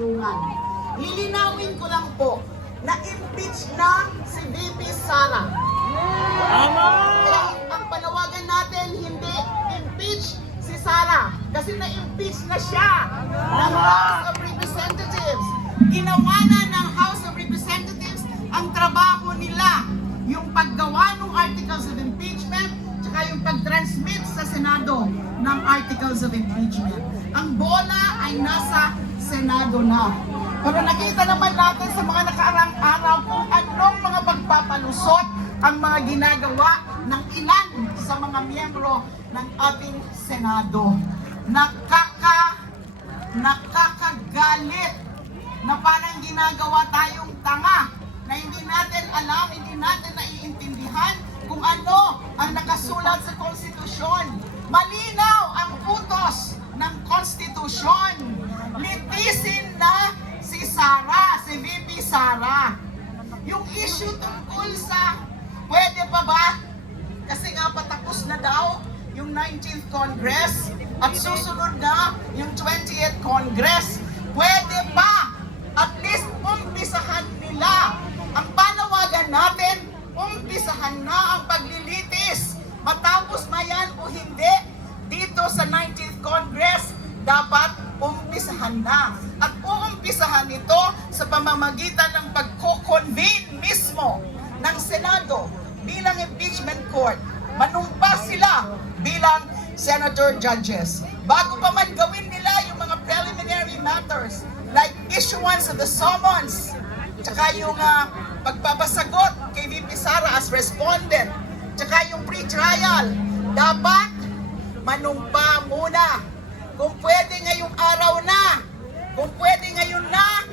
makatarungan. Lilinawin ko lang po na impeach na si VP Sara. Kaya ang panawagan natin, hindi impeach si Sara. Kasi na-impeach na siya ng House of Representatives. Ginawa na ng House of Representatives ang trabaho nila. Yung paggawa ng Articles of Impeachment, tsaka yung pag-transmit sa Senado ng Articles of Impeachment. Ang bola ay nasa Senado na. Pero nakita naman natin sa mga nakaraang araw kung anong mga pagpapalusot ang mga ginagawa ng ilan sa mga miyembro ng ating Senado. Nakaka nakakagalit na parang ginagawa tayong tanga na hindi natin alam, hindi natin naiintindihan kung ano ang nakasulat sa konstitusyon. Malinaw ang utos ng konstitusyon. Litisin na si Sara, si VP Sara. Yung issue tungkol sa pwede pa ba? Kasi nga patapos na daw yung 19th Congress at susunod na yung 20th Congress. Pwede pa at least umpisahan nila ang panawagan natin, umpisahan na ang paglilitis. Matapos mayan o hindi, dito sa 19th Congress, dapat umpisahan na. At uumpisahan ito sa pamamagitan ng pagko-convene mismo ng Senado bilang impeachment court. Manumpa sila bilang senator judges. Bago pa man gawin nila yung mga preliminary matters like issuance of the summons, tsaka yung uh, pagpapasagot kay VP Sara as respondent, tsaka yung pre-trial, dapat manumpa muna. Kung pwede ngayong araw na, kung pwede ngayon na,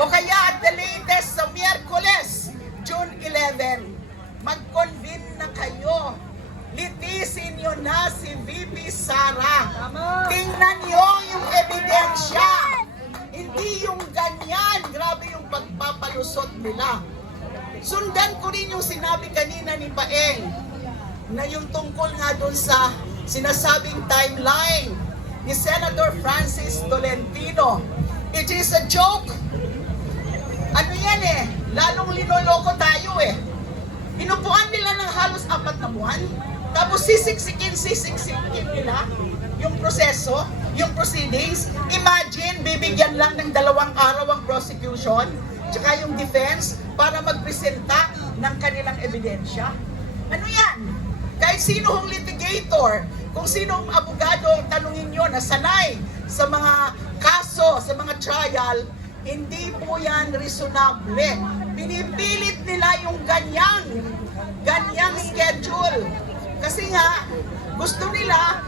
o kaya at the latest sa Miyerkules, June 11, mag-convene na kayo. Litisin nyo na si VP Sara. Tingnan nyo yung ebidensya. Hindi yung ganyan. Grabe yung pagpapalusot nila. Sundan ko rin yung sinabi kanina ni Paeng na yung tungkol nga doon sa sinasabing timeline ni Senator Francis Tolentino. It is a joke. Ano yan eh, lalong linoloko tayo eh. Inupuan nila ng halos apat na buwan, tapos sisiksikin, sisiksikin nila yung proseso, yung proceedings. Imagine, bibigyan lang ng dalawang araw ang prosecution, tsaka yung defense, para magpresenta ng kanilang ebidensya. Ano yan? Kahit sino hong litigator, kung sino ang abogado ang tanungin nyo na sanay sa mga kaso, sa mga trial, hindi po yan reasonable. Pinipilit nila yung ganyang, ganyang schedule. Kasi nga, gusto nila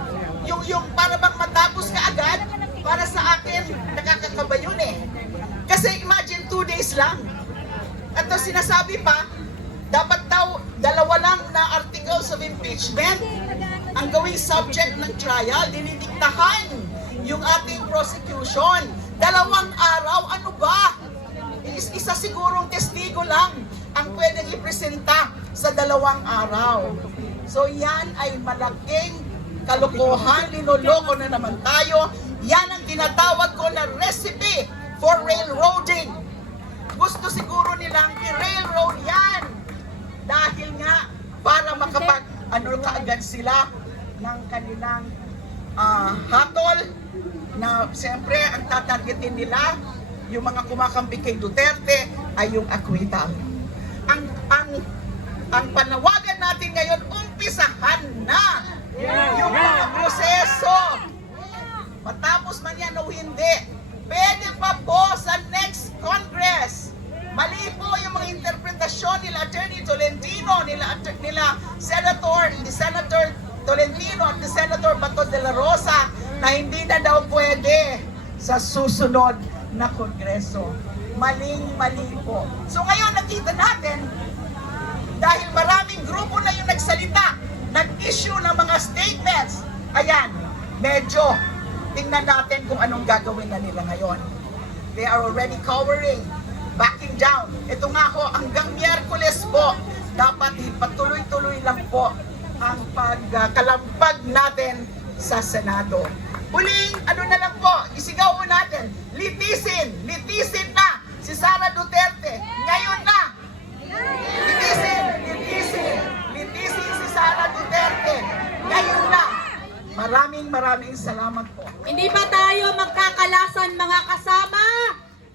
yung, yung para bang matapos ka agad, para sa akin, nakakakaba yun eh. Kasi imagine two days lang. At sinasabi pa, dapat daw dalawa lang na articles of impeachment ang gawing subject ng trial, dinidiktahan yung ating prosecution. Dalawang araw, ano ba? Is, isa sigurong testigo lang ang pwedeng ipresenta sa dalawang araw. So yan ay malaking kalokohan, linoloko na naman tayo. Yan ang tinatawag ko na recipe for railroading. Gusto siguro nilang i-railroad yan dahil nga para makapag ano kaagad sila ng kanilang ah, hatol na siyempre ang tatargetin nila yung mga kumakampi kay Duterte ay yung acquittal. Ang ang ang panawagan natin ngayon umpisahan na yung mga proseso. Matapos man yan o hindi, pwede pa po sa next Congress. Mali po yung mga interpretasyon nila Attorney Tolentino, nila, nila Senator, ni Senator Tolentino at ni Senator Bato de la Rosa na hindi na daw pwede sa susunod na Kongreso. Maling-mali po. So ngayon nakita natin, dahil maraming grupo na yung nagsalita, nag-issue ng mga statements, ayan, medyo tingnan natin kung anong gagawin na nila ngayon. They are already cowering, backing down. Ito nga ho, hanggang Miyerkules po, dapat patuloy-tuloy lang po ang pagkalampag natin sa Senado. Huling, ano na lang po, isigaw po natin, litisin, litisin na si Sara Duterte. Ngayon na, litisin, litisin, litisin si Sara Duterte. Ngayon na. Maraming maraming salamat po. Hindi pa tayo magkakalasan mga kasama.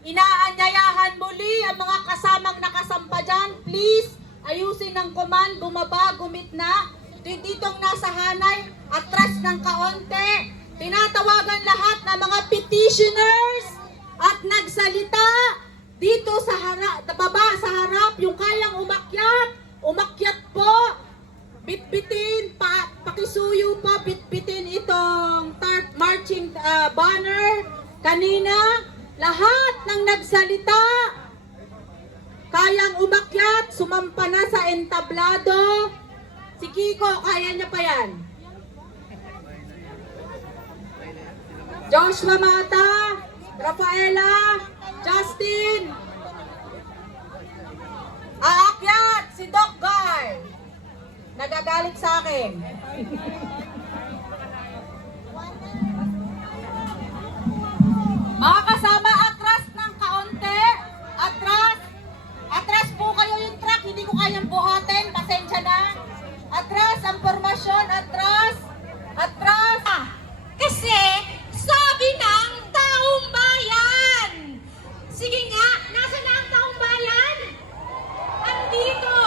Inaanyayahan muli ang mga kasamang nakasampa dyan. Please, ayusin ang command, bumaba, gumitna. Ditong nasa hanay, atras ng kaonte. Tinatawagan lahat ng mga petitioners at nagsalita dito sa harap, baba sa harap, yung kayang umakyat, umakyat po. Bitbitin, pa, pakisuyo pa, bitbitin itong tar- marching uh, banner. Kanina, lahat ng nagsalita, kayang umakyat, sumampa na sa entablado. Si Kiko, kaya niya pa yan. Joshua Mata, Rafaela, Justin, aakyat si Doc Guy. Nagagalit sa akin. Mga kasama, atras ng kaunti. Atras. Atras po kayo yung truck. Hindi ko kayang buhatin. Pasensya na. Atras ang formasyon. Atras. Kasi sabi ng taong bayan. Sige nga, nasa na ang taong bayan? Andito,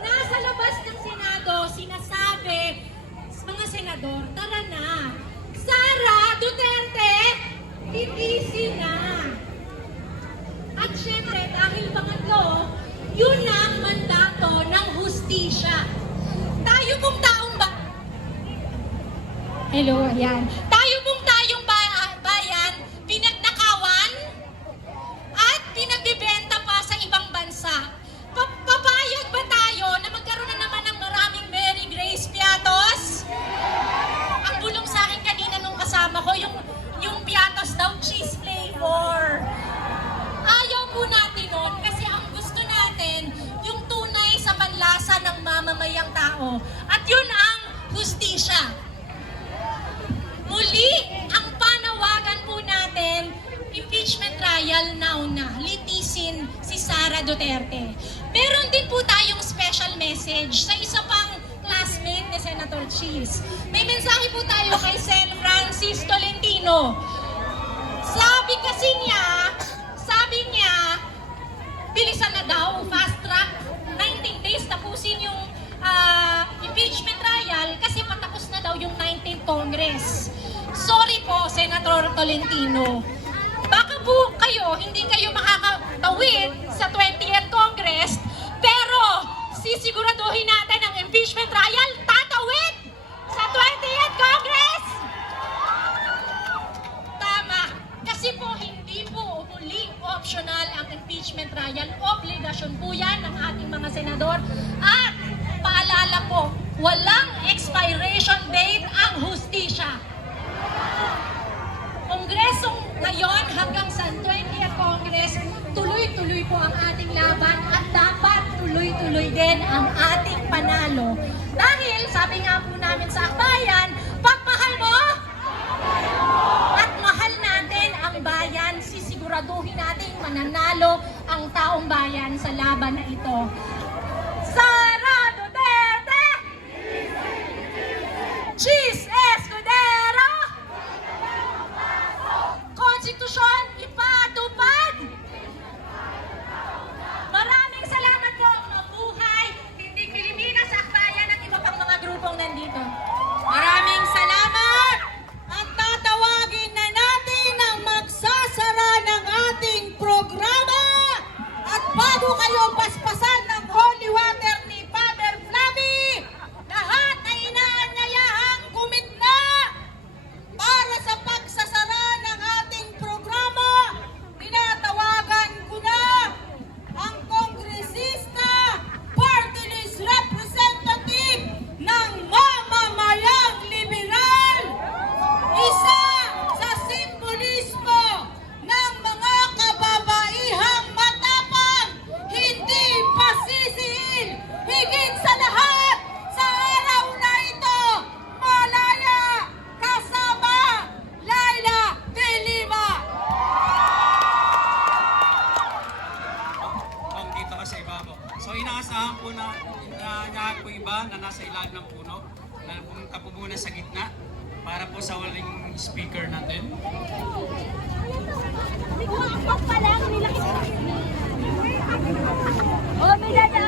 nasa labas ng Senado, sinasabi, mga senador, tara na. Sara Duterte, titisin na. At syempre, dahil pangatlo, yun na ang mandato ng hustisya. Tayo pong taong bayan, Hello, ayan. Sara Duterte. Meron din po tayong special message sa isa pang classmate ni Senator Cheese. May mensahe po tayo kay Sen. Francis Tolentino. Sabi kasi niya, sabi niya, bilisan na daw, fast track, 19 days tapusin yung ah, impeachment trial kasi patapos na daw yung 19th Congress. Sorry po, Senator Tolentino. Baka po kayo, hindi kayo makakatawid sa 20th Congress, pero sisiguraduhin natin ang impeachment trial, tatawid sa 20th Congress! Tama. Kasi po, hindi po muli optional ang impeachment trial. Obligasyon po yan ng ating mga senador. At paalala po, walang expiration date ang hustisya. Kongresong ngayon hanggang sa 20th Congress, tuloy-tuloy po ang ating laban at dapat tuloy-tuloy din ang ating panalo. Dahil sabi nga po namin sa akbayan, pagmahal mo, at mahal natin ang bayan, sisiguraduhin natin mananalo ang taong bayan sa laban na ito. speaker natin. Oh, may dada